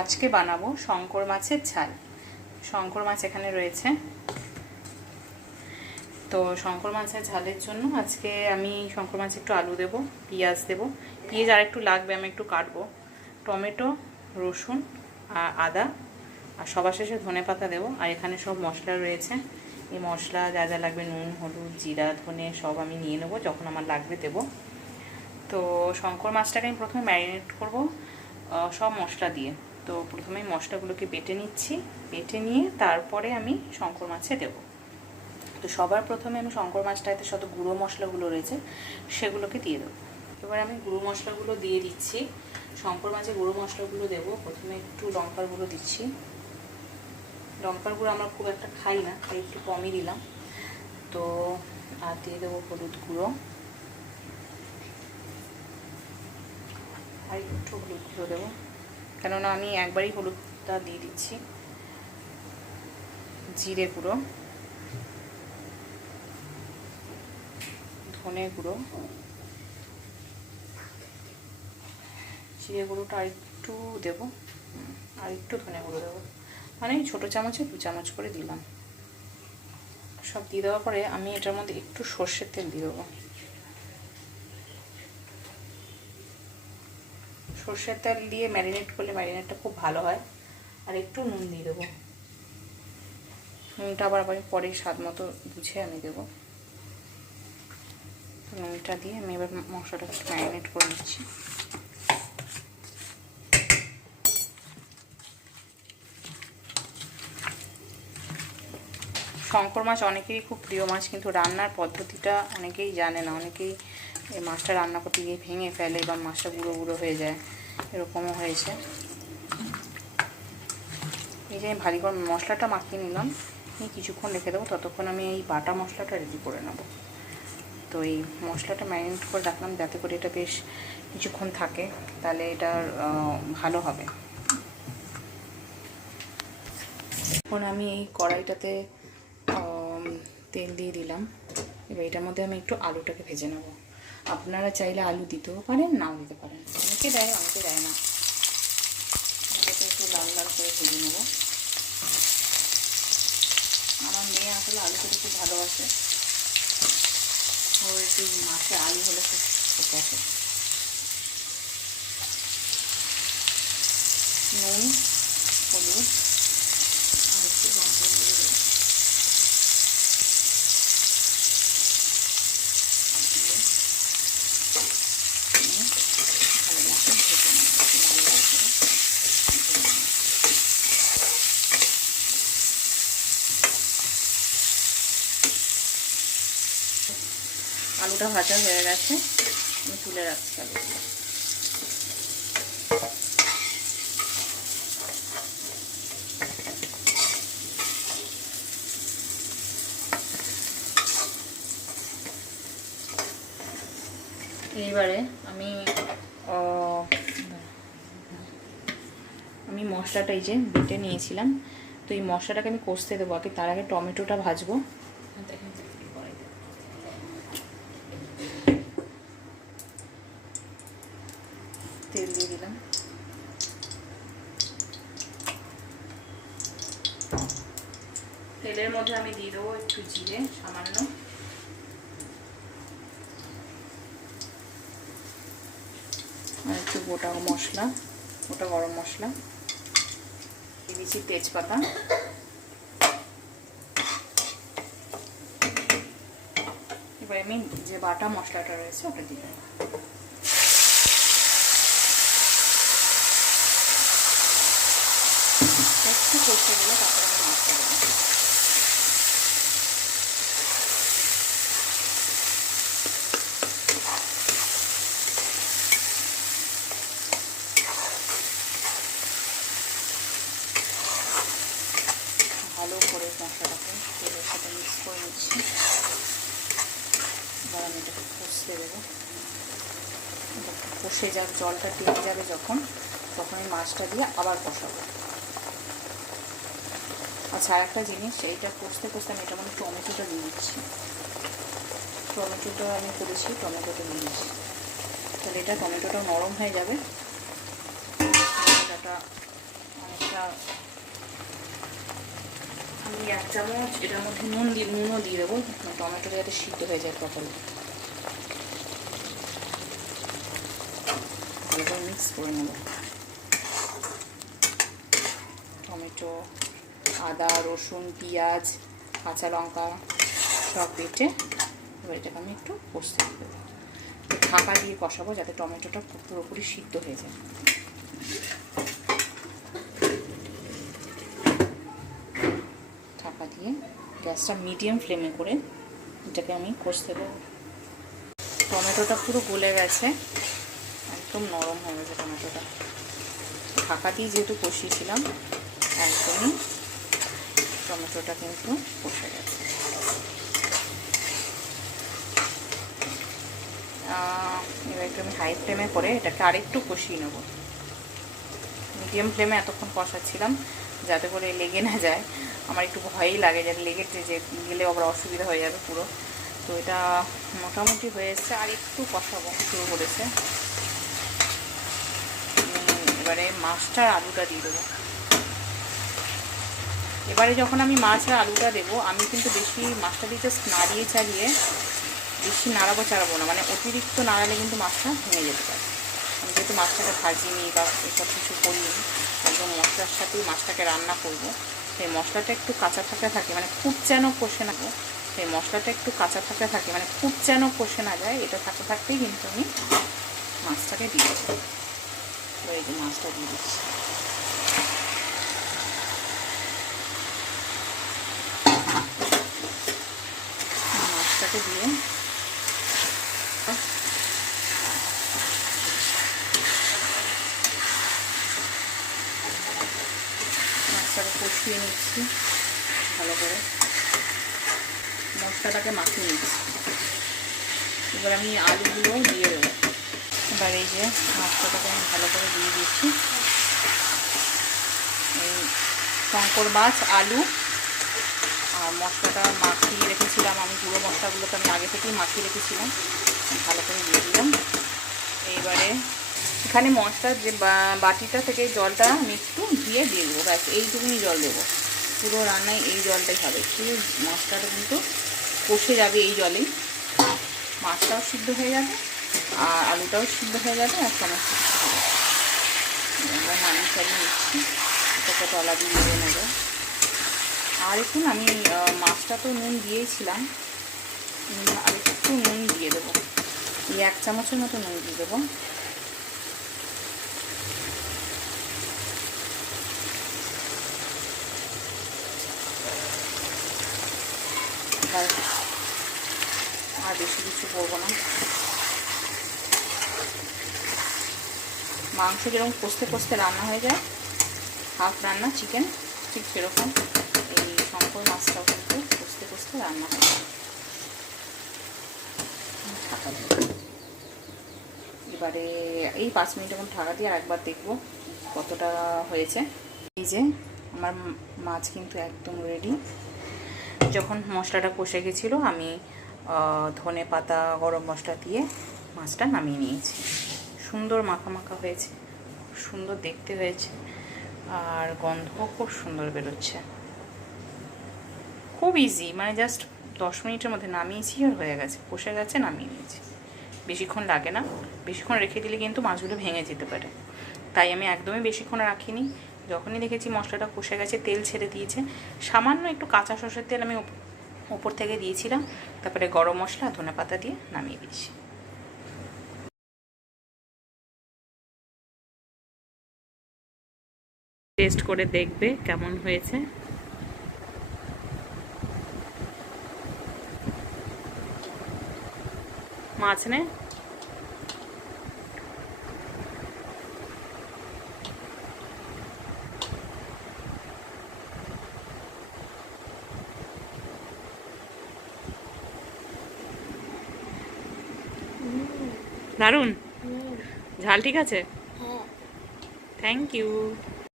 আজকে বানাবো শঙ্কর মাছের ঝাল। শঙ্কর মাছ এখানে রয়েছে। তো শঙ্কর মাছের ঝালের জন্য আজকে আমি শঙ্কর মাছে একটু আলু দেবো, পেঁয়াজ দেবো, পেঁয়াজ আর একটু লাগবে, আমি একটু কাটবো, টমেটো, রসুন আর আদা, আর সবার শেষে ধনেপাতা দেবো। আর এখানে সব মশলা রয়েছে, এই মশলা যা যা লাগবে, নুন, হলুদ, জিরা, ধনে সব আমি নিয়ে নেবো, যখন আমার লাগবে দেবো। তো শঙ্কর মাছটাকে আমি প্রথমে ম্যারিনেট করবো সব মশলা দিয়ে। তো প্রথমেই মশলাগুলোকে বেটে নিচ্ছি, বেটে নিয়ে তারপরে আমি শঙ্কর মাছে দেবো। তো সবার প্রথমে আমি শঙ্কর মাছটাতে শত গুঁড়ো মশলাগুলো রয়েছে সেগুলোকে দিয়ে দেবো। এবার আমি গুঁড়ো মশলাগুলো দিয়ে দিচ্ছি। শঙ্কর মাছে গুঁড়ো মশলাগুলো দেবো। প্রথমে একটু লঙ্কার গুঁড়ো দিচ্ছি। লঙ্কার গুঁড়ো আমরা খুব একটা খাই না, তাই একটু কমই দিলাম। তো আর দিয়ে দেবো হলুদ গুঁড়ো, আর একটু হলুদ গুঁড়ো দেবো, কেননা আমি একবারই হলুদটা দিয়ে দিচ্ছি। জিরে গুঁড়ো, ধনে গুঁড়ো, জিরে গুঁড়োটা আর একটু দেবো, আর একটু ধনে গুঁড়ো দেবো, মানে ছোটো চামচে 2 চামচ করে দিলাম। সব দিয়ে দেওয়ার পরে আমি এটার মধ্যে একটু সর্ষের তেল দিয়ে দেবো। সর্ষের তেল দিয়ে ম্যারিনেট করলে ম্যারিনেটটা খুব ভালো হয়। আর একটু নুন দিয়ে দেবো। নুনটা আবার পরে স্বাদ মতো বুঝে আমি দেবো। নুনটা দিয়ে আমি এবার মশলাটা ম্যারিনেট করে নিচ্ছি। শঙ্কর মাছ অনেকেরই খুব প্রিয় মাছ, কিন্তু রান্নার পদ্ধতিটা অনেকেই জানে না। অনেকেই এই মাছটা রান্না করতে গিয়ে ভেঙে ফেলে বা মাছটা গুঁড়ো গুঁড়ো হয়ে যায়, এরকমও হয়েছে। এই যে আমি ভারী করে মশলাটা মাখিয়ে নিলাম, নিয়ে কিছুক্ষণ রেখে দেবো, ততক্ষণ আমি এই বাটা মশলাটা রেডি করে নেব। তো এই মশলাটা ম্যারিনেট করে রাখলাম যাতে করে এটা বেশ কিছুক্ষণ থাকে, তাহলে এটা ভালো হবে। এখন আমি এই কড়াইটাতে তেল দিয়ে দিলাম। এবার এটার মধ্যে আমি একটু আলুটাকে ভেজে নেব। আপনারা চাইলে আলু দিতেও পারেন, নাও দিতে পারেন, অনেকে দেয় অনেকে দেয় না। এটাকে একটু লাল লাল করে ভেজে নেব। আমার মেয়ে আসলে আলু খেতে খুব ভালোবাসে, ওর একটু মাছে আলু হলে খুব পছন্দ। নুন, হলুদ আর একটু লঙ্কা দিয়ে দেবো। আলুটা ভাজা হয়ে গেছে, আমি তুলে রাখছি আলুগুলো। এইবারে আমি মশলাটা এই যে বেটে নিয়েছিলাম, তো এই মশলাটাকে আমি কষতে দেবো আগে। তার আগে টমেটোটা ভাজবো। তেল দিয়ে দিলাম। তেলের মধ্যে আমি দিয়ে দেবো একটু জিরে সামান্য, আর একটু গোটা মশলা, গোটা গরম মশলা দিয়ে দিচ্ছি, তেজপাতা, এবার আমি যে বাটা মশলাটা রয়েছে ওটা দিয়ে দেবো। একটু কষে গেলে তারপরে আমি মাছটা দেবো। ভালো করে মশলাটাকে তেলের সাথে মিক্স করে নিচ্ছি। এবার আমি এটাকে কষতে দেবো। কষে যাবে, জলটা টেনে যাবে যখন, তখন এই মাছটা দিয়ে আবার কষাবো। আচ্ছা, আর একটা জিনিস, এইটা কষতে কষতে আমি এটা মানে টমেটোটা দিয়ে দিচ্ছি। টমেটোটা আমি করেছি, টমেটোটা দিয়ে দিচ্ছি, তাহলে এটা টমেটোটা নরম হয়ে যাবে, মশলাটা 1 চামচ এটার মধ্যে নুনও দিয়ে দেবো, টমেটোটা যাতে সিদ্ধ হয়ে যায় প্রপারলি। ভালো করে মিক্স করে নেব। টমেটো, আদা, রসুন, পেঁয়াজ, কাঁচা লঙ্কা সব বেটে এবার এটাকে আমি একটু কষতে দেবো। ঢাকা দিয়ে কষাবো যাতে টমেটোটা পুরোপুরি সিদ্ধ হয়ে যায়। ঢাকা দিয়ে গ্যাসটা মিডিয়াম ফ্লেমে করে এটাকে আমি কষতে দেবো। টমেটোটা পুরো গলে গেছে, একদম নরম হয়ে গেছে টমেটোটা। ঢাকা দিয়ে যেহেতু কষিয়েছিলাম একদমই টমেটোটা কিন্তু কষে গেছে। এবার একটু আমি হাই ফ্লেমে করে এটাকে আরেকটু কষিয়ে নেব। মিডিয়াম ফ্লেমে এতক্ষণ কষাচ্ছিলাম যাতে করে লেগে না যায়। আমার একটু ভয়ই লাগে যাতে যে গেলে আবার অসুবিধা হয়ে যাবে পুরো। তো এটা মোটামুটি হয়ে এসছে, আর একটু কষাবো শুরু করেছে। এবারে মাছটার আলুটা দিয়ে দেবো। এবারে যখন আমি মাছ আর আলুটা দেবো আমি কিন্তু বেশি মাছটা দিয়ে জাস্ট নাড়িয়ে চালিয়ে বেশি নাড়াবো চাড়াবো না, মানে অতিরিক্ত নাড়ালে কিন্তু মাছটা ভেঙে যেতে পারে। আমি যেহেতু মাছটাকে ভাজিনি বা এসব কিছু করিনি, একদম মশলার সাথেই মাছটাকে রান্না করবো, সেই মশলাটা একটু কাঁচা থাকে, মানে খুব যেন কষে না, সেই মশলাটা একটু কাঁচা থাকে, মানে খুব যেন কষে না যায়, এটা থাকতেই কিন্তু আমি মাছটাকে দিয়ে দেবো। এই যে মাছটা দিয়ে দিচ্ছি। মাছটাকে দিয়ে মাছটাকে কষিয়ে নিচ্ছি ভালো করে, মশলাটাকে মাখিয়ে নিচ্ছি। এবার আমি আলুগুলো দিয়ে দেবো। এবার এই যে মাছটাকে আমি ভালো করে দিয়ে দিচ্ছি। এই শঙ্কর মাছ, আলু আর মশলাটা মাখিয়ে রেখেছিলাম আমি, গুঁড়ো মশলাগুলোকে আমি আগে থেকেই মাখিয়ে রেখেছিলাম, ভালো করে দিয়ে দিলাম। এইবারে এখানে মশলার যে বাটিটা থেকে জলটা আমি একটু দিয়ে দেবো, ব্যাস এইটুকুনি জল দেবো। পুরো রান্নায় এই জলটাই হবে, পুরো মশলাটা কিন্তু কষে যাবে এই জলেই, মাছটাও সিদ্ধ হয়ে যাবে আর আলুটাও সিদ্ধ হয়ে যাবে আর সমস্ত কিছু হবে। এবার নামিয়ে চালিয়ে নিচ্ছি, এটাকে তলা দিয়ে নেড়ে নেবো। আর একটু আমি মাছটা তো নুন দিয়েছিলাম, আর একটু নুন দিয়ে দেবো, এই 1 চামচের মতো নুন দিয়ে দেবো। আর বেশি কিছু করবো না। মাংস যেরকম কষতে রান্না হয়ে যায়, হাফ রান্না চিকেন, ঠিক সেরকম এই শঙ্কর মাছটাও কিন্তু কষতে রান্না হয়। ঢাকা দিয়ে এবারে এই 5 মিনিট এখন ঢাকা দিয়ে আরেকবার দেখবো কতটা হয়েছে। এই যে আমার মাছ কিন্তু একদম রেডি। যখন মশলাটা কষে গেছিলো আমি ধনে পাতা, গরম মশলা দিয়ে মাছটা নামিয়ে নিয়েছি। সুন্দর মাখা হয়েছে, সুন্দর দেখতে হয়েছে, আর গন্ধও খুব সুন্দর বেরোচ্ছে। খুব ইজি, মানে জাস্ট 10 মিনিটের মধ্যে নামিয়েছি আর হয়ে গেছে, কষে গেছে, নামিয়ে নিয়েছি। বেশিক্ষণ লাগে না, বেশিক্ষণ রেখে দিলে কিন্তু মাছগুলো ভেঙে যেতে পারে, তাই আমি একদমই বেশিক্ষণ রাখিনি। যখনই দেখেছি মশলাটা কষে গেছে, তেল ছেড়ে দিয়েছে, সামান্য একটু কাঁচা সরষের তেল আমি ওপর থেকে দিয়েছিলাম, তারপরে গরম মশলা ধনে পাতা দিয়ে নামিয়ে দিয়েছি। টেস্ট করে দেখবে কেমন হয়েছে। মাছ নে দারুন ঝাল, ঠিক আছে, থ্যাংক ইউ।